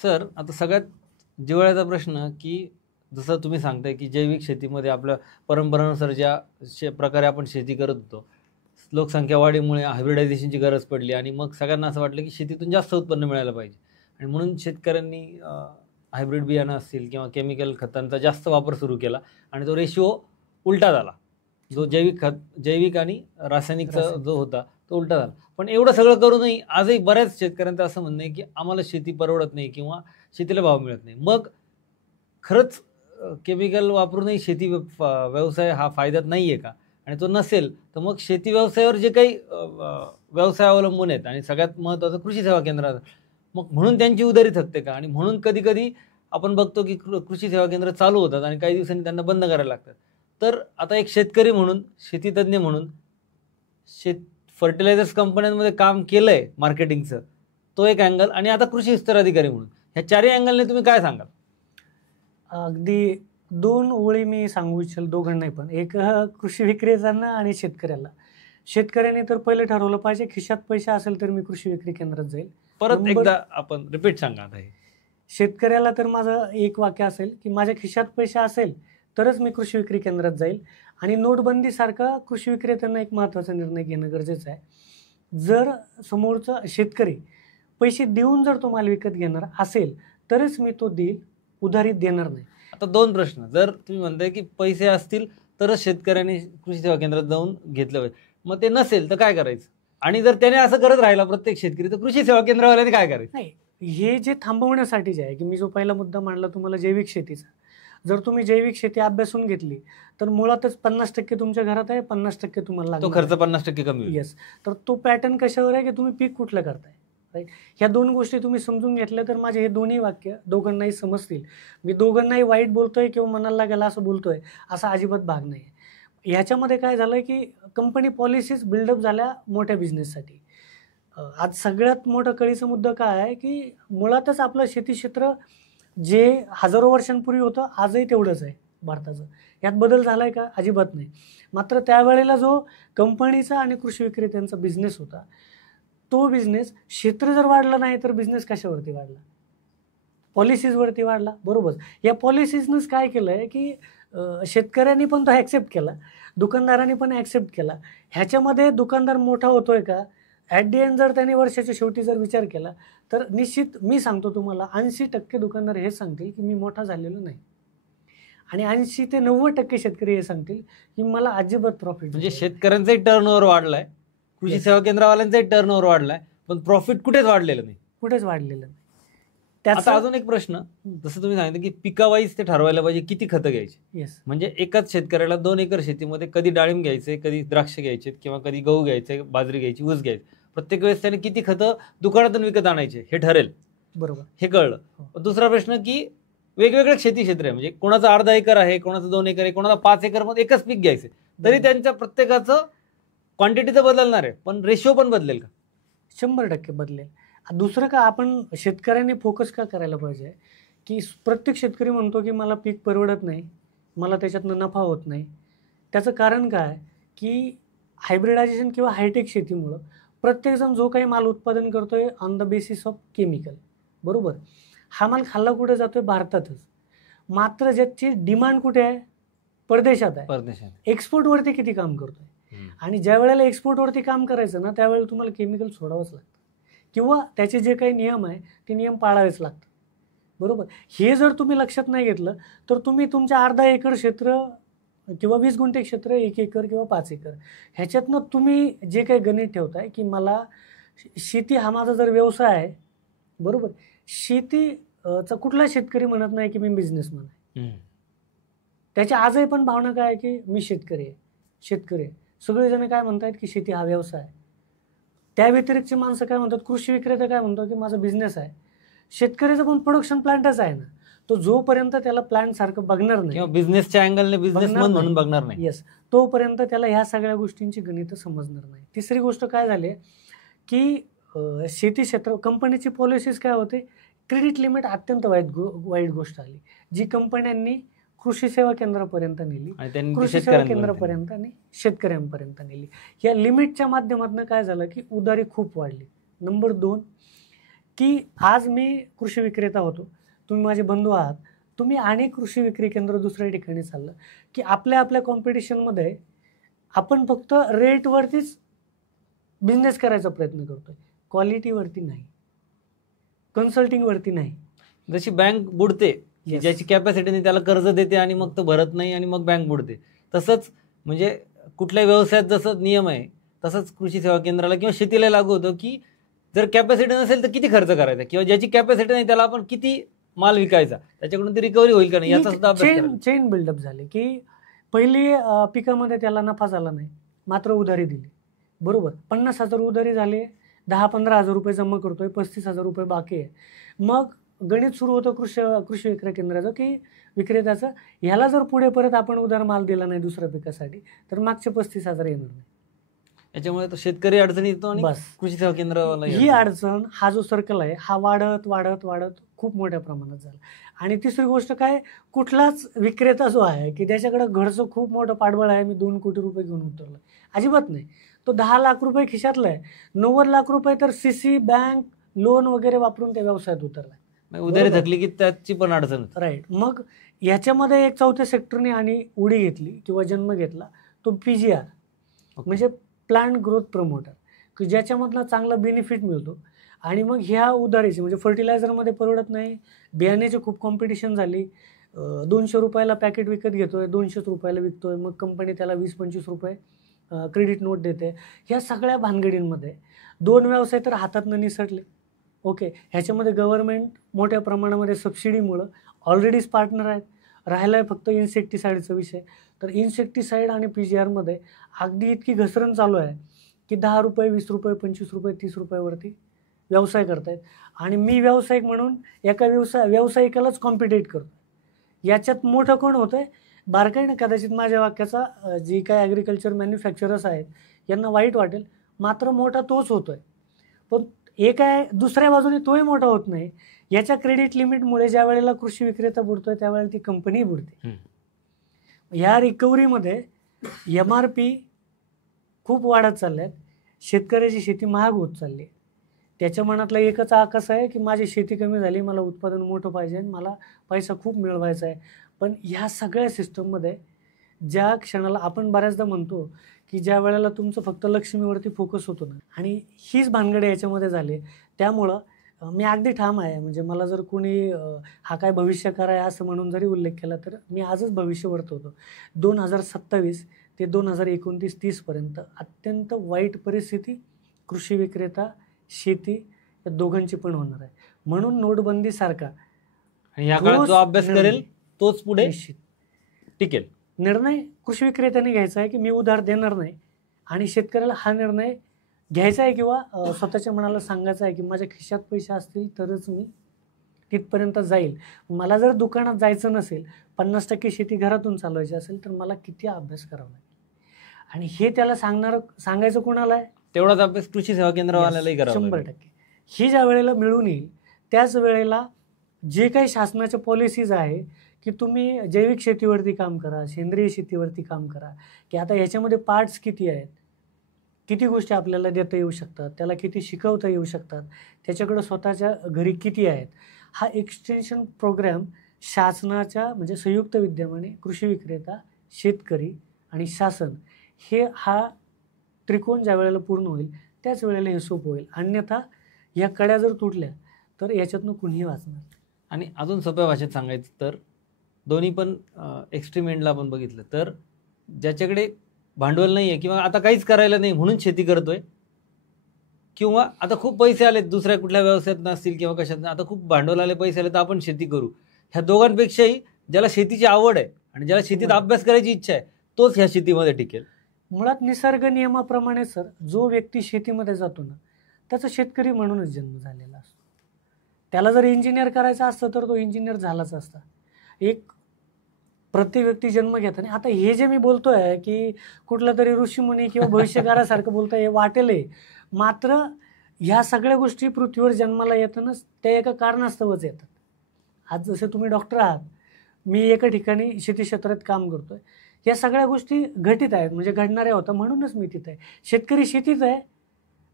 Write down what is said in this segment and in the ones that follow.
Sir, आता सगळ्यात जिव्हाळ्याचा प्रश्न, की जसं तुम्ही सांगताय, की जैविक शेतीमध्ये आपल्या परंपरानुसार ज्या प्रकारे आपण शेती करत होतो, लोकसंख्या वाढीमुळे हायब्रिडायझेशनची गरज पडली आणि मग सगळ्यांना असं वाटलं, की शेतीतून जास्त उत्पन्न मिळायला पाहिजे आणि म्हणून शेतकऱ्यांनी हायब्रिड बियाणं असतील किंवा केमिकल खतांचा जास्त वापर सुरू केला आणि तो रेशिओ उलटा झाला. जो जैविक आणि रासायनिकचा जो होता तो उलटा झाला. पण एवढं सगळं करूनही आजही बऱ्याच शेतकऱ्यांचं असं म्हणणं आहे, की आम्हाला शेती परवडत नाही किंवा शेतीला भाव मिळत नाही. मग खरंच केमिकल वापरूनही शेती व्यवसाय हा फायद्यात नाहीये का? आणि तो नसेल तर मग शेती व्यवसायावर जे काही व्यवसाय अवलंबून आहेत आणि सगळ्यात महत्त्वाचं कृषी सेवा केंद्र, मग म्हणून त्यांची उधारी थकते का? आणि म्हणून कधी-कधी आपण बघतो की कृषी सेवा केंद्र चालू होतात आणि काही दिवसांनी त्यांना बंद करायला लागतात. तर आता एक शेतकरी म्हणून, शेतीतज्ञ म्हणून, शेत फर्टिलायझर्स कंपन्यांमध्ये काम केलंय मार्केटिंगचं, तो एक अँगल आणि आता कृषी विस्तार अधिकारी म्हणून. ह्या चारही अँगलने तुम्ही काय सांगाल? अगदी 2 ओळी मी सांगू इच्छेल दोघांनाही पण. एक कृषी विक्रेत्यांना आणि शेतकऱ्याला. शेतकऱ्याने तर पहिले ठरवलं पाहिजे खिशात पैसे असेल तर मी कृषी विक्री केंद्रात जाईल. परत एकदा आपण रिपीट सांगा आता हे. शेतकऱ्याला तर माझं एक वाक्य असेल की माझ्या खिशात पैसे असेल तरच मी कृषी विक्री केंद्रात जाईल. आणि नोटबंदीसारखा कृषी विक्रेत्यांना एक महत्त्वाचा निर्णय घेणं गरजेचं आहे. जर समोरचा शेतकरी पैसे देऊन जर तो माल विकत घेणार असेल तरच मी तो देईल, उधारीत देणार नाही. आता 2 प्रश्न. जर तुम्ही म्हणताय की पैसे असतील तरच शेतकऱ्यांनी कृषी सेवा केंद्रात जाऊन घेतलं पाहिजे. मग ते नसेल तर काय करायचं? आणि जर त्याने असं करत राहिला प्रत्येक शेतकरी, तर कृषी सेवा केंद्रावाल्याने काय करायचं? नाही, हे जे थांबवण्यासाठी जे आहे की मी जो पहिला मुद्दा मांडला तुम्हाला जैविक शेतीचा, जर तुम्ही जैविक शेती अभ्यासून घेतली तर मुळातच 50% तुमच्या घरात आहे, 50% तुम्हाला तो खर्च 50% कमी होईल. येस. तर तो पॅटर्न कशावर आहे की तुम्ही पीक कुठलं करताय, राईट? ह्या 2 गोष्टी तुम्ही समजून घेतल्या तर माझे हे दोन्ही वाक्य दोघांनाही समजतील. मी दोघांनाही वाईट बोलतोय किंवा मनाला लागेल असं बोलतोय असा अजिबात भाग नाही. ह्याच्यामध्ये काय झालंय की कंपनी पॉलिसीज बिल्डअप झाल्या मोठ्या बिझनेससाठी. आज सगळ्यात मोठा कळीचा मुद्दा काय आहे की मुळातच आपलं शेती क्षेत्र जे हजारो वर्षांपूर्वी होतं आजही तेवढंच आहे भारताचं. यात बदल झालाय का? अजिबात नाही. मात्र त्यावेळेला जो कंपनीचा आणि कृषी विक्रेत्यांचा बिझनेस होता, तो बिझनेस क्षेत्र जर वाढलं नाही तर बिझनेस कशावरती वाढला? पॉलिसीजवरती वाढला, बरोबर. या पॉलिसीजनंच काय केलं आहे की शेतकऱ्यांनी पण तो ॲक्सेप्ट केला, दुकानदारांनी पण ॲक्सेप्ट केला. ह्याच्यामध्ये दुकानदार मोठा होतोय का? ॲट दी एंड जर त्यांनी वर्षाच्या शेवटी जर विचार केला तर निश्चित मी सांगतो तुम्हाला 80% दुकानदार हे सांगतील की मी मोठा झालेलो नाही. आणि 80 ते 90% शेतकरी हे सांगतील की मला अजिबात प्रॉफिट. म्हणजे शेतकऱ्यांचाही टर्नओव्हर वाढलाय, कृषी सेवा केंद्रवाल्यांचाही टर्नओव्हर वाढलाय, पण प्रॉफिट कुठेच वाढलेलं नाही. कुठेच वाढलेलं नाही. आता अजून एक प्रश्न, जसं तुम्ही सांगितलं की पिकावाईज ते ठरवायला पाहिजे किती खतं घ्यायची. येस. म्हणजे एकाच शेतकऱ्याला 2 एकर शेतीमध्ये कधी डाळिंब घ्यायचे, कधी द्राक्ष घ्यायचे किंवा कधी गहू घ्यायचे, बाजरी घ्यायची, ऊस घ्यायची, प्रत्येक वेळेस त्याने किती खतं दुकानातून विकत आणायचे हे ठरेल, बरोबर, हे कळलं. दुसरा प्रश्न की वेगवेगळे शेती क्षेत्र आहे, म्हणजे कोणाचं अर्धा एकर आहे, कोणाचं 2 एकर आहे, कोणाला 5 एकर मध्ये एकच पीक घ्यायचं, तरी त्यांच्या प्रत्येकाचं क्वांटिटी तर बदलणार आहे, पण रेशिओ पण बदलेल का? 100% बदलेल. दुसरं का आपण शेतकऱ्यांनी फोकस का करायला पाहिजे की प्रत्येक शेतकरी म्हणतो की मला पीक परवडत नाही, मला त्याच्यातनं नफा होत नाही. त्याचं कारण काय की हायब्रिडायझेशन किंवा हायटेक शेतीमुळं प्रत्येकजण जो काही माल उत्पादन करतोय on the basis of chemical, बरोबर. हा माल खाल्ला कुठे जातोय? भारतातच. मात्र ज्याची डिमांड कुठे आहे? परदेशात आहे. परदेशात. एक्सपोर्टवरती किती काम करतोय. आणि ज्या वेळेला एक्सपोर्टवरती काम करायचं ना त्यावेळेला तुम्हाला केमिकल सोडावंच लागतं किंवा त्याचे जे काही नियम आहे ते नियम पाळावेच लागतात, बरोबर. हे जर तुम्ही लक्षात नाही घेतलं तर तुम्ही तुमच्या अर्धा एकर क्षेत्र किंवा 20 गुंठे क्षेत्र 1 एकर किंवा 5 एकर ह्याच्यातनं तुम्ही जे काही गणित ठेवताय की मला शेती हा माझा जर व्यवसाय आहे, बरोबर. शेतीचा कुठला शेतकरी म्हणत नाही की मी बिझनेसमॅन आहे. त्याच्या आजही पण भावना काय आहे की मी शेतकरी आहे, शेतकरी आहे. सगळेजण काय म्हणतात की शेती हा व्यवसाय आहे. त्या व्यतिरिक्तची माणसं काय म्हणतात, कृषी विक्रेता काय म्हणतो की माझा बिझनेस आहे. शेतकऱ्याचा पण प्रोडक्शन प्लांटच आहे ना, तो जोपर्यंत त्याला प्लांट सारखं बघणार नाही किंवा बिझनेसच्या अँगलने बिझनेसमन म्हणून बघणार नाही, येस, तोपर्यंत त्याला ह्या सगळ्या गोष्टींची गणितं समजणार नाही. तिसरी गोष्ट काय झाली की शेती क्षेत्र कंपनीची पॉलिसीज काय होते, क्रेडिट लिमिट अत्यंत वाईट गोष्ट आली, जी कंपन्यांनी कृषी सेवा केंद्रापर्यंत नेली, कृषी सेवा केंद्रापर्यंत आणि शेतकऱ्यांपर्यंत नेली. या लिमिटच्या माध्यमातून काय झालं की उधारी खूप वाढली. नंबर 2 की आज मी कृषी विक्रेता होतो, तुम्ही माझे बंधू आहात, तुम्ही अनेक कृषी विक्री केंद्र दुसऱ्या ठिकाणी चाललं, की आपल्या आपल्या कॉम्पिटिशनमध्ये आपण फक्त रेटवरतीच बिझनेस करायचा प्रयत्न करतोय, क्वालिटीवरती नाही, कन्सल्टिंगवरती नाही. जशी बँक बुडते की Yes. ज्याची कॅपॅसिटी नाही त्याला कर्ज देते आणि मग तो भरत नाही आणि मग बँक बुडते, तसंच म्हणजे कुठल्याही व्यवसायात जसं नियम आहे तसंच कृषी सेवा केंद्राला किंवा शेतीला लागू होतं की जर कॅपॅसिटी नसेल तर किती खर्च करायचा, किंवा ज्याची कॅपॅसिटी नाही त्याला आपण किती माल विकायचा, त्याच्याकडून ती रिकव्हरी होईल का नाही याचा सुद्धा अभ्यास करायचा. चेन बिल्डअप झाले की पहिली पिकामध्ये त्याला नफा झाला नाही, मात्र उधारी दिली, बरोबर, 50,000 उधारी झाली, 10-15,000 रुपये जमा करतोय, 35,000 रुपये बाकी आहे. मग गणित सुरू होतं कृषी विक्री केंद्राचं की विक्रेत्याचं, ह्याला जर पुढे परत आपण उधार माल दिला नाही दुसऱ्या पिकासाठी तर मागचे 35,000 येणार नाही. याच्यामुळे तो शेतकरी अडचणी येतो आणि बस कृषी सेवा केंद्राला ही अडचण, हा जो सर्कल आहे हा वाढत वाढत वाढत खूप मोठ्या प्रमाणात झाला. आणि तिसरी गोष्ट काय, कुठलाच विक्रेता जो आहे की त्याच्याकडे घरचं खूप मोठं पाठबळ आहे, मी 2 कोटी रुपये घेऊन उतरलो, अजिबात नाही. तो 10 लाख रुपये खिशातला आहे, 90 लाख रुपये तर सीसी, बँक लोन वगैरे वापरून त्या व्यवसायात उतरला, उधारी थकली की त्याची पण अडचण होते. राईट. मग याच्यामध्ये एक चौथ्या सेक्टरने आणि उडी घेतली किंवा जन्म घेतला, तो PGR म्हणजे प्लांट ग्रोथ प्रमोटर, की ज्याच्यामधला चांगला बेनिफिट मिळतो. आणि मग ह्या उधारीचे म्हणजे फर्टिलायझरमध्ये परवडत नाही, बियाण्याची खूप कॉम्पिटिशन झाली, 200 रुपयाला पॅकेट विकत घेतोय, 200 रुपयाला विकतोय, मग कंपनी त्याला 20-25 रुपये क्रेडिट नोट देते. ह्या सगळ्या भानगडींमध्ये 2 व्यवसाय तर हातातनं निसटले. ओके, ह्याच्यामध्ये गव्हर्नमेंट मोठ्या प्रमाणामध्ये सबसिडीमुळं ऑलरेडीच पार्टनर आहेत. राहिला आहे फक्त इन्सेक्टिसाईडचा विषय. तर इन्सेक्टिसाईड आणि PGRमध्ये अगदी इतकी घसरण चालू आहे की 10 रुपये, 20 रुपये, 25 रुपये, 30 रुपयावरती व्यवसाय करतायत. आणि मी व्यावसायिक म्हणून एका व्यावसायिकालाच कॉम्पिटेट करतो. याच्यात मोठं कोण होतं आहे, बारकाईनं कदाचित माझ्या वाक्याचा जी काय ॲग्रिकल्चर मॅन्युफॅक्चरर्स आहेत यांना वाईट वाटेल, मात्र मोठा तोच होतो आहे. पण एक आहे दुसऱ्या बाजूने तोही मोठा होत नाही. याच्या क्रेडिट लिमिटमुळे ज्या वेळेला कृषी विक्रेता बुडतोय त्यावेळेला ती कंपनी बुडते. ह्या रिकव्हरीमध्ये MRP खूप वाढत चालल्यात, शेतकऱ्याची शेती महाग होत चालली आहे. त्याच्या मनातला एकच आकस आहे की माझी शेती कमी झाली, मला उत्पादन मोठं पाहिजे, मला पैसा खूप मिळवायचा आहे. पण ह्या सगळ्या सिस्टममध्ये ज्या क्षणाला आपण बऱ्याचदा म्हणतो की ज्या वेळेला तुमचं फक्त लक्ष्मीवरती फोकस होतो ना, आणि हीच भानगडे याच्यामध्ये झाली. त्यामुळं मी अगदी ठाम आहे, म्हणजे मला जर कोणी हा काय भविष्यकार आहे असं म्हणून जरी उल्लेख केला तर मी आजच भविष्य वर्तवतो. 2027 ते 2029-30 पर्यंत अत्यंत वाईट परिस्थिती कृषी विक्रेता, शेती या दोघांची पण होणार आहे. म्हणून नोटबंदीसारखा आणि या काळात जो अभ्यास करेल तोच पुढे निश्चित टिकेल. निर्णय कृषी विक्रेत्याने घ्यायचा आहे की मी उधार देणार नाही, आणि शेतकऱ्याला हा निर्णय घ्यायचा आहे किंवा स्वतःच्या मनाला सांगायचं आहे की माझ्या खिशात पैसे असतील तरच मी तिथपर्यंत जाईल. मला जर दुकानात जायचं नसेल, 50% शेती घरातून चालवायची असेल तर मला किती अभ्यास करावा लागेल. आणि हे त्याला सांगायचं कोणाला आहे, तेवढाच अभ्यास कृषी सेवा केंद्रवाल्यालाही करावा लागेल. 100%. ही ज्या वेळेला मिळून येईल त्याच वेळेला जे काही शासनाच्या पॉलिसीज आहे की तुम्ही जैविक शेतीवरती काम करा, सेंद्रिय शेतीवरती काम करा, की आता ह्याच्यामध्ये पार्ट्स किती आहेत, किती गोष्टी आपल्याला देता येऊ शकतात, त्याला किती शिकवता येऊ शकतात, त्याच्याकडं स्वतःच्या घरी किती आहेत. हा एक्सटेन्शन प्रोग्रॅम शासनाच्या म्हणजे संयुक्त विद्यमाने कृषी विक्रेता, शेतकरी आणि शासन हा त्रिकोण ज्या वेळेला पूर्ण होईल त्याच वेळेला हे सोपं होईल. अन्यथा ह्या कड्या जर तुटल्या तर याच्यातनं कुणीही वाचणार. आणि अजून सोप्या भाषेत सांगायचं तर दोन्ही पण एक्स्ट्रीम एंडला आपण बघितलं तर ज्याच्याकडे भांडवल नाही आहे किंवा आता काहीच करायला नाही म्हणून शेती करतोय, किंवा आता खूप पैसे आलेत दुसऱ्या कुठल्या व्यवसायात नसतील किंवा कशात, आता खूप भांडवल आले, पैसे आले तर आपण शेती करू, ह्या दोघांपेक्षाही ज्याला शेतीची आवड आहे आणि ज्याला शेतीत अभ्यास करायची इच्छा आहे तोच ह्या शेतीमध्ये टिकेल. मुळात निसर्ग नियमाप्रमाणे सर जो व्यक्ती शेतीमध्ये जातो ना त्याचा शेतकरी म्हणूनच जन्म झालेला असतो. त्याला जर इंजिनियर करायचं असतं तर तो इंजिनियर झालाच असता. एक प्रत्येक व्यक्ती जन्म घेताना आता हे जे मी बोलतोय की कुठला तरी ऋषीमुनी किंवा भविष्यकारासारखं बोलतोय हे वाटेल, मात्र ह्या सगळ्या गोष्टी पृथ्वीवर जन्माला येतानाच त्या एका कारणास्तवच येतात. आज जसे तुम्ही डॉक्टर आहात, मी एका ठिकाणी शेती क्षेत्रात काम करतोय, या सगळ्या गोष्टी घटित आहेत म्हणजे घडणाऱ्या होत्या म्हणूनच मी तिथे आहे. शेतकरी शेतीत आहे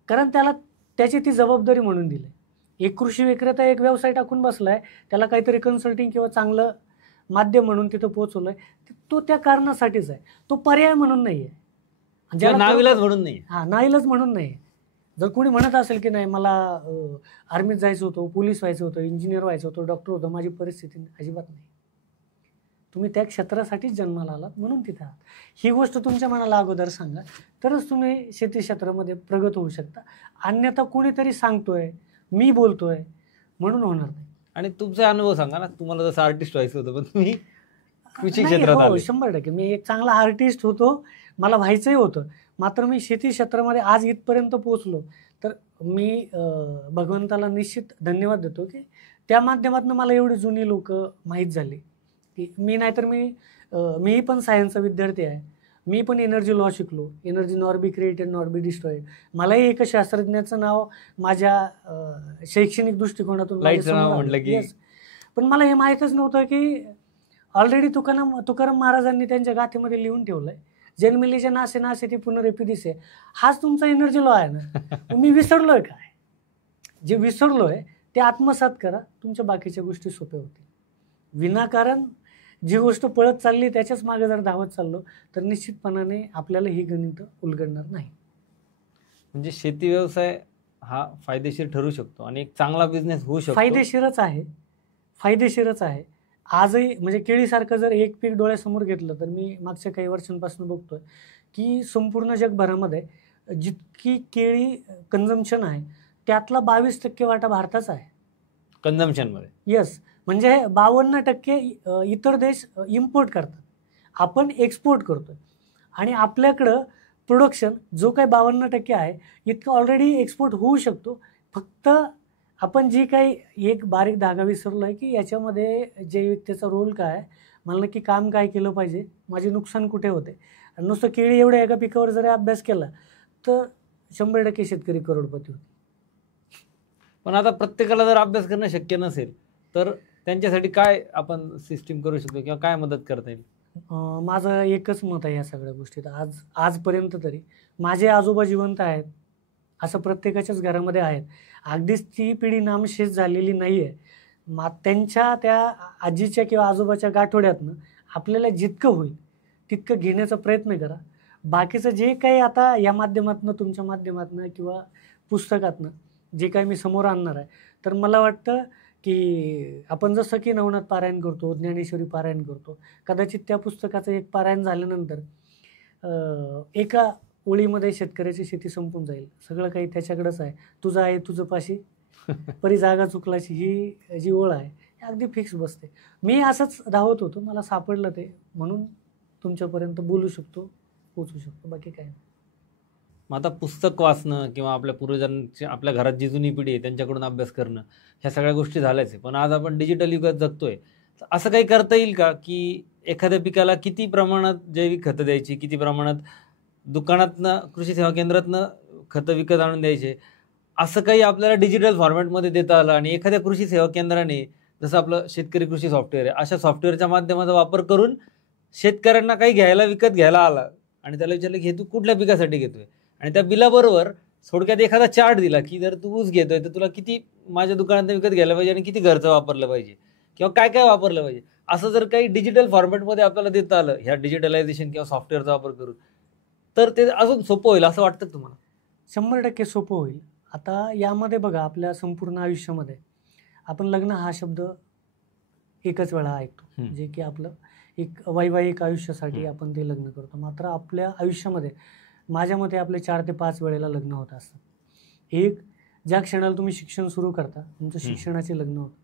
कारण त्याला त्याची ती जबाबदारी म्हणून दिली. एक कृषी विक्रेता एक व्यवसाय टाकून बसलाय, त्याला काहीतरी कन्सल्टिंग किंवा चांगलं माध्यम म्हणून तिथं पोहोचवलंय, तो त्या कारणासाठीच आहे, तो पर्याय म्हणून नाही आहे. किंवा नाविलाज म्हणून नाही. हां, नाईलाज म्हणून नाही. जर कोणी म्हणत असेल की नाही मला आर्मीत जायचं होतं, पोलीस व्हायचं होतं, इंजिनियर व्हायचं होतं, डॉक्टर होतं, माझी परिस्थिती नाही, अजिबात नाही. तुम्ही त्या क्षेत्रासाठीच जन्माला आलात म्हणून तिथे आहात. ही गोष्ट तुमच्या मनाला अगोदर सांगा, तरच तुम्ही शेती क्षेत्रामध्ये प्रगत होऊ शकता. अन्यथा कोणीतरी सांगतोय, मी बोलतोय म्हणून होणार नाही. आणि तुमचा अनुभव सांगा ना, तुम्हाला जसं आर्टिस्ट व्हायचं होतं पण तुम्ही कृषी नाही, क्षेत्रात हो, आले. 100% मी एक चांगला आर्टिस्ट होतो, मला व्हायचंही होतं. मात्र मी शेती क्षेत्रामध्ये आज इथपर्यंत पोहोचलो, तर मी भगवंताला निश्चित धन्यवाद देतो की त्या माध्यमातून मला एवढी जुनी लोक माहीत झाली की नाहीतर मीही पण सायन्सचा विद्यार्थी आहे, मी पण एनर्जी लॉ शिकलो, energy nor be created nor be destroyed. मलाही एका शास्त्रज्ञाचं नाव माझ्या शैक्षणिक दृष्टिकोनातून लाईटचं नाव म्हटलं की Yes. पण मला हे माहीतच नव्हतं की ऑलरेडी तुकाराम महाराजांनी त्यांच्या गाथेमध्ये लिहून ठेवलंय, जन्मिलीचे नासे नासे ती पुनरेपी दिसे. हाच तुमचा एनर्जी लॉ आहे ना. मी विसरलोय काय, जे विसरलोय ते आत्मसात करा, तुमच्या बाकीच्या गोष्टी सोप्या होतील. विनाकारण जी गोष्ट पळत चालली त्याच्याच मागे जर धावत चाललो तर निश्चितपणाने आपल्याला ही गणित उलगडणार नाही. म्हणजे शेती व्यवसाय हा फायदेशीर ठरू शकतो आणि एक चांगला बिझनेस होऊ शकतो. फायदेशीरच आहे. आजही म्हणजे केळीसारखं जर एक पीक डोळ्यासमोर घेतलं तर मी मागच्या काही वर्षांपासून बघतोय की संपूर्ण जगभरामध्ये जितकी केळी कन्झम्पशन आहे त्यातला 22% वाटा भारताचा आहे कन्झम्पशनमध्ये. यस, म्हणजे 52% इतर देश इम्पोर्ट करतात, आपण एक्सपोर्ट करतोय. आणि आपल्याकडं प्रोडक्शन जो काही 52% आहे इतकं ऑलरेडी एक्सपोर्ट होऊ शकतो. फक्त आपण जी काही एक बारीक धागा विसरलो आहे की याच्यामध्ये जैविकतेचा रोल काय आहे, मला नक्की काम काय केलं पाहिजे, माझे नुकसान कुठे होते. आणि नुसतं केळी एवढ्या एका पिकावर जरी अभ्यास केला तर 100% शेतकरी करोडपती होते. पण आता प्रत्येकाला जर अभ्यास करणं शक्य नसेल तर त्यांच्यासाठी काय आपण सिस्टीम करू शकतो किंवा काय मदत करता येईल? माझं एकच मत आहे या सगळ्या गोष्टीत. आजपर्यंत तरी माझे आजोबा जिवंत आहेत, असं प्रत्येकाच्याच घरामध्ये आहेत. अगदीच ती पिढी नामशेष झालेली नाही आहे. त्यांच्या त्या आजीच्या किंवा आजोबाच्या गाठोड्यातनं आपल्याला जितकं होईल तितकं घेण्याचा प्रयत्न करा. बाकीचं जे काही आता या माध्यमातून, तुमच्या माध्यमातून किंवा पुस्तकातनं जे काही मी समोर आणणार आहे, तर मला वाटतं की आपण जसं की नवनाथ पारायण करतो, ज्ञानेश्वरी पारायण करतो, कदाचित त्या पुस्तकाचं एक पारायण झाल्यानंतर एका ओळीमध्ये शेतकऱ्याची शेती संपून जाईल, सगळं काही त्याच्याकडेच आहे, तुझं आहे तुझं पाशी परी जागा चुकलाची, ही जी ओळ आहे ही अगदी फिक्स बसते. मी असंच धावत होतो, मला सापडलं ते, म्हणून तुमच्यापर्यंत बोलू शकतो, पोचू शकतो, बाकी काय नाही. मग आता पुस्तक वाचणं किंवा आपल्या पूर्वजांची, आपल्या घरात जी जुनी पिढी आहे त्यांच्याकडून अभ्यास करणं, ह्या सगळ्या गोष्टी झाल्याच आहे. पण आज आपण डिजिटल युगात जगतोय, तर असं काही करता येईल का की एखाद्या पिकाला किती प्रमाणात जैविक खतं द्यायची, किती प्रमाणात दुकानातनं, कृषी सेवा केंद्रातनं खतं विकत आणून द्यायचे, असं काही आपल्याला डिजिटल फॉर्मॅटमध्ये देता आलं आणि एखाद्या कृषी सेवा केंद्राने, जसं आपलं शेतकरी कृषी सॉफ्टवेअर आहे, अशा सॉफ्टवेअरच्या माध्यमाचा वापर करून शेतकऱ्यांना काही विकत घ्यायला आला आणि त्याला विचारलं की हे तू कुठल्या पिकासाठी घेतोय, आणि त्या बिलाबरोबर थोडक्यात एखादा चार्ट दिला की जर तू ऊस घेतोय तर तुला किती माझ्या दुकानात विकत घ्यायला पाहिजे आणि किती घरचं वापरलं पाहिजे किंवा काय काय वापरलं पाहिजे, असं जर काही डिजिटल फॉर्मॅटमध्ये आपल्याला देता आलं ह्या डिजिटलायझेशन किंवा सॉफ्टवेअरचा वापर करून, तर ते अजून सोपं होईल असं वाटतं तुम्हाला? 100% सोपं होईल. आता यामध्ये बघा, आपल्या संपूर्ण आयुष्यामध्ये आपण लग्न हा शब्द एकच वेळा ऐकतो, जे की आपलं एक वैवाहिक आयुष्यासाठी आपण ते लग्न करतो. मात्र आपल्या आयुष्यामध्ये माझ्या मते आपले 4 ते 5 वेळेला लग्न होत असतात. एक, ज्या क्षणाला तुम्ही शिक्षण सुरू करता तुमचं शिक्षणाचे लग्न होतं.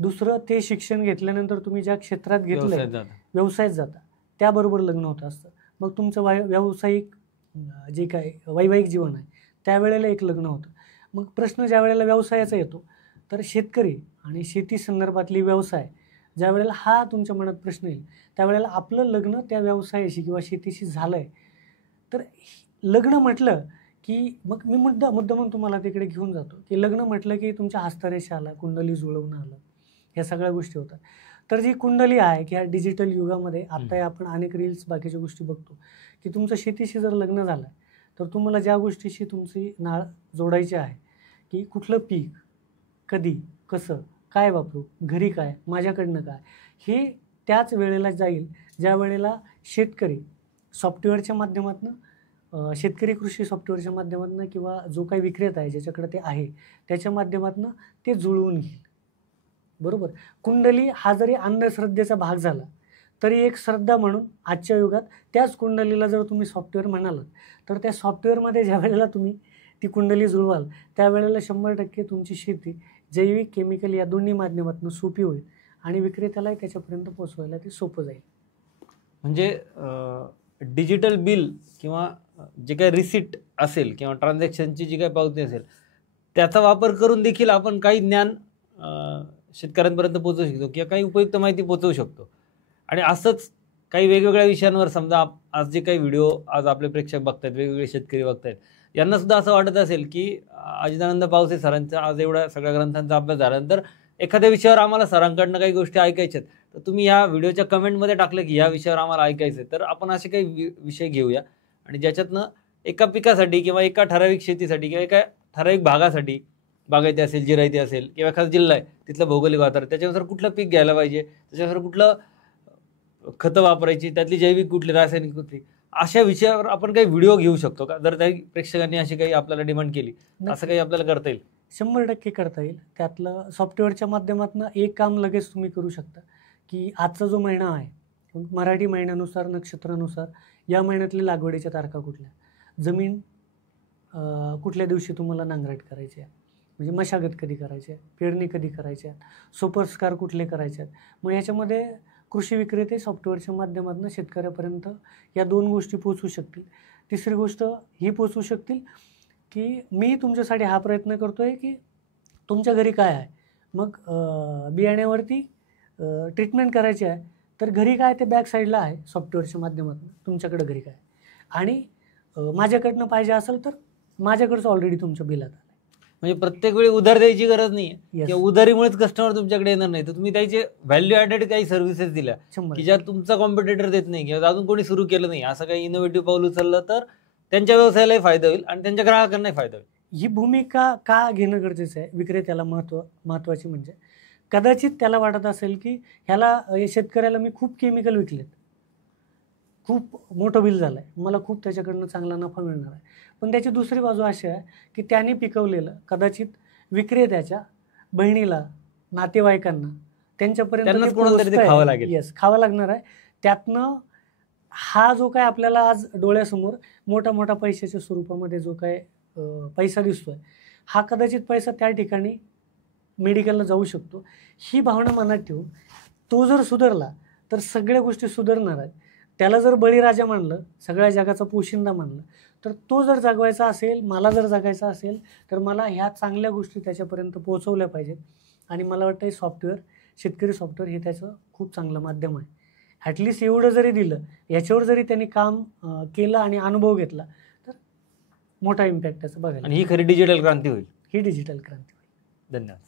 दुसरं, ते शिक्षण घेतल्यानंतर तुम्ही ज्या क्षेत्रात घेतलं, व्यवसायात जाता, त्याबरोबर लग्न होत असतं. मग तुमचं व्यावसायिक जे काय वैवाहिक जीवन आहे त्यावेळेला एक लग्न होतं. मग प्रश्न ज्या वेळेला व्यवसायाचा येतो, तर शेतकरी आणि शेती संदर्भातली व्यवसाय ज्या वेळेला हा तुमच्या मनात प्रश्न येईल, त्यावेळेला आपलं लग्न त्या व्यवसायाशी किंवा शेतीशी झालं आहे. तर लग्न म्हटलं की मग मी मुद्दामून तुम्हाला तिकडे घेऊन जातो की लग्न म्हटलं की तुमच्या हस्तरेषा आला, कुंडली जुळवणं आलं, ह्या सगळ्या गोष्टी होतात. तर जी कुंडली आहे की ह्या डिजिटल युगामध्ये आता आपण अनेक रील्स बाकीच्या गोष्टी बघतो की तुमचं शेतीशी जर लग्न झालं तर तुम्हाला ज्या गोष्टीशी तुमची नाळ जोडायची आहे की कुठलं पीक, कधी, कसं, काय वापरू, घरी काय, माझ्याकडनं काय, हे त्याच वेळेला जाईल ज्या वेळेला शेतकरी सॉफ्टवेअरच्या माध्यमातून, शेतकरी कृषी सॉफ्टवेअरच्या माध्यमातून किंवा जो काही विक्रेता आहे ज्याच्याकडे ते आहे त्याच्या माध्यमातून ते जुळवून घेईल. बरोबर. कुंडली हा जरी अंधश्रद्धेचा भाग झाला तरी एक श्रद्धा म्हणून आजच्या युगात त्याच कुंडलीला जर तुम्ही सॉफ्टवेअर म्हणालात तर त्या सॉफ्टवेअरमध्ये ज्या वेळेला तुम्ही ती कुंडली जुळवाल त्यावेळेला 100% तुमची शेती जैविक केमिकल या दोन्ही माध्यमातून सोपी होईल आणि विक्रेत्यालाही त्याच्यापर्यंत पोहोचवायला ते सोपं जाईल. म्हणजे डिजिटल बिल किंवा जे काही रिसिट असेल किंवा ट्रान्झॅक्शनची जी काही पावती असेल त्याचा वापर करून देखील आपण काही ज्ञान शेतकऱ्यांपर्यंत पोहोचवू शकतो किंवा काही उपयुक्त माहिती पोहोचवू शकतो. आणि असंच काही वेगवेगळ्या विषयांवर समजा आज जे काही व्हिडिओ आज आपले प्रेक्षक बघतायत, वेगवेगळे शेतकरी बघतायत, यांना सुद्धा असं वाटत असेल की अजितानंद पावसे सरांचा आज एवढ्या सगळ्या ग्रंथांचा अभ्यास झाल्यानंतर एखाद्या विषयावर आम्हाला सरांकडनं काही गोष्टी ऐकायच्यात, तर तुम्ही या व्हिडिओच्या कमेंटमध्ये टाकलं की या विषयावर आम्हाला ऐकायचं आहे, तर आपण असे काही विषय घेऊया आणि ज्याच्यातनं एका पिकासाठी किंवा एका ठराविक शेतीसाठी किंवा एका ठराविक भागासाठी, बागायती असेल, जिरायती असेल किंवा एखादा जिल्हा आहे तिथलं भौगोलिक वातावरण, त्याच्यानुसार कुठलं पीक घ्यायला पाहिजे, त्याच्यानुसार कुठलं खतं वापरायची, त्यातली जैविक कुठली, रासायनिक कुठली, अशा विषयावर आपण काही व्हिडिओ घेऊ शकतो का? जर काही प्रेक्षकांनी अशी काही आपल्याला डिमांड केली असं काही आपल्याला करता येईल? 100% करता येईल. त्यातलं सॉफ्टवेअरच्या माध्यमातून एक काम लगेच तुम्ही करू शकता की आजचा जो महिना आहे मराठी महिन्यानुसार, नक्षत्रानुसार या महिन्यातली लागवडीच्या तारखा कुठल्या, जमीन कुठल्या दिवशी तुम्हाला नांगरट करायची आहे, म्हणजे मशागत कधी करायची आहे, पेरणी कधी करायची आहे, सुपरस्कार कुठले करायचे आहेत. मग ह्याच्यामध्ये कृषी विक्रेते सॉफ्टवेअरच्या माध्यमातून शेतकऱ्यापर्यंत या 2 गोष्टी पोचवू शकतील. तिसरी गोष्ट ही पोचवू शकतील की मी तुमच्यासाठी हा प्रयत्न करतो आहे की तुमच्या घरी काय आहे, मग बियाण्यावरती ट्रीटमेंट करायची आहे तर घरी काय ते बॅक साईडला आहे सॉफ्टवेअरच्या माध्यमातून तुमच्याकडे घरी काय, आणि माझ्याकडनं पाहिजे असेल तर माझ्याकडचं ऑलरेडी तुमच्या बिलात आलं. म्हणजे प्रत्येक वेळी उधार द्यायची गरज नाही Yes. किंवा उधारीमुळेच कस्टमर तुमच्याकडे येणार नाही, तर तुम्ही त्याचे व्हॅल्यू ॲडेड काही सर्व्हिसेस दिल्या 100%. की ज्या तुमचा कॉम्पिटिटर देत नाही किंवा अजून कोणी सुरू केलं नाही, असं काही इनोव्हेटिव्ह पाऊल उचललं तर त्यांच्या व्यवसायालाही फायदा होईल आणि त्यांच्या ग्राहकांनाही फायदा होईल. ही भूमिका का घेणं गरजेचं आहे विक्रेत्याला महत्त्वाची म्हणजे कदाचित त्याला वाटत असेल की ह्याला शेतकऱ्याला मी खूप केमिकल विकलेत, खूप मोठं बिल झालं आहे, मला खूप त्याच्याकडनं चांगला नफा मिळणार आहे. पण त्याची दुसरी बाजू अशी आहे की त्याने पिकवलेलं कदाचित विक्रेत्याच्या बहिणीला, नातेवाईकांना, त्यांच्यापर्यंत त्यांनाच ते कोणाला तरी ते पोहोचतंय. खावं लागेल. येस, खावं लागणार आहे. त्यातनं हा जो काय आपल्याला आज डोळ्यासमोर मोठा मोठा पैशाच्या स्वरूपामध्ये जो काय पैसा दिसतोय, हा कदाचित पैसा त्या ठिकाणी मेडिकलला जाऊ शकतो. ही भावना मनात ठेवून तो जर सुधारला तर सगळ्या गोष्टी सुधारणार आहेत. त्याला जर बळीराजा मानलं, सगळ्या जगाचा पोशिंदा मानलं, तर तो जर जगवायचा असेल, मला जर जगायचं असेल तर मला ह्या चांगल्या गोष्टी त्याच्यापर्यंत पोहोचवल्या पाहिजेत. आणि मला वाटतं हे सॉफ्टवेअर, शेतकरी सॉफ्टवेअर हे त्याचं खूप चांगलं माध्यम आहे. ॲटलिस्ट एवढं जरी दिलं, याच्यावर जरी त्यांनी काम केलं आणि अनुभव घेतला तर मोठा इम्पॅक्ट त्याचा बघायला. आणि ही खरी डिजिटल क्रांती होईल. ही डिजिटल क्रांती होईल. धन्यवाद.